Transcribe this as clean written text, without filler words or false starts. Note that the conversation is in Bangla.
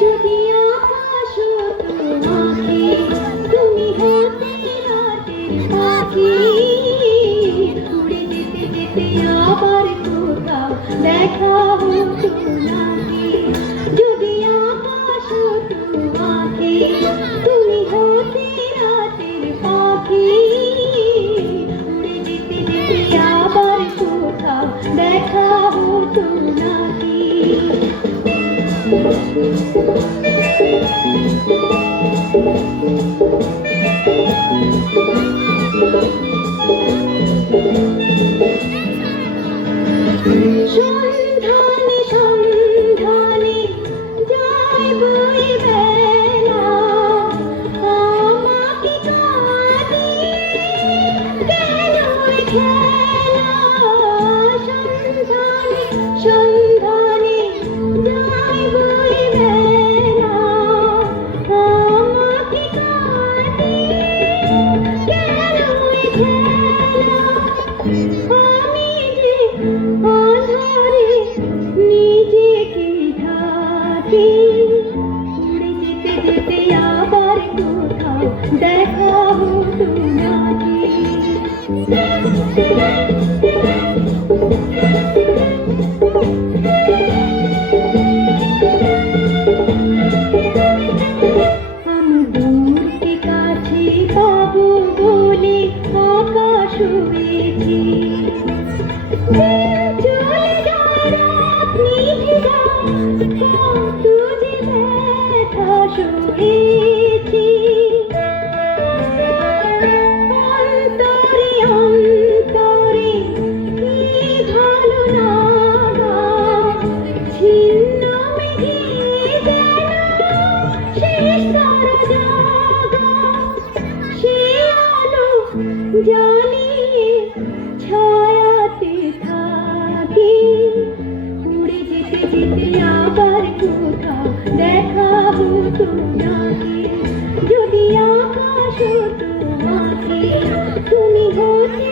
যদি আকাশ তোমাকে তুমি হতে রাতের পাখি উড়ে যেতে যেতে আবার কোথাও দেখা হতো নাকি যদি আকাশ তোমাকে তুমি হতে রাতের পাখি উড়ে যেতে যেতে আবার কোথাও দেখা হতো নাকি সন্ধানে সন্ধানে যায় বয়ে বেলা আমাকে কাঁদিয়ে গেল খেলা সন্ধানে সন্ধানে যায় বয়ে বেলা আমাকে কাঁদিয়ে গেল খেলা আমি যে আধারে নিজেকে ঢাকি উড়ে যেতে যেতে আবার কোথাও দেখা হতো নাকি আমি দূরকে কাছে পাবো বলে আকাশ হয়েছি চলে যায় রাত নিভে যায় কত যে ব্যথা সয়েছি অন্তরে অন্তরে কি ভালো লাগা ছিন্ন মেঘে যেন শেষ তারা জাগা সে আলো জ্বালিয়ে ছায়াতে থাকি উড়ে যেতে যেতে আবার কোথাও দেখা হতো নাকি যদি আকাশ তোমাকে তুমি হতে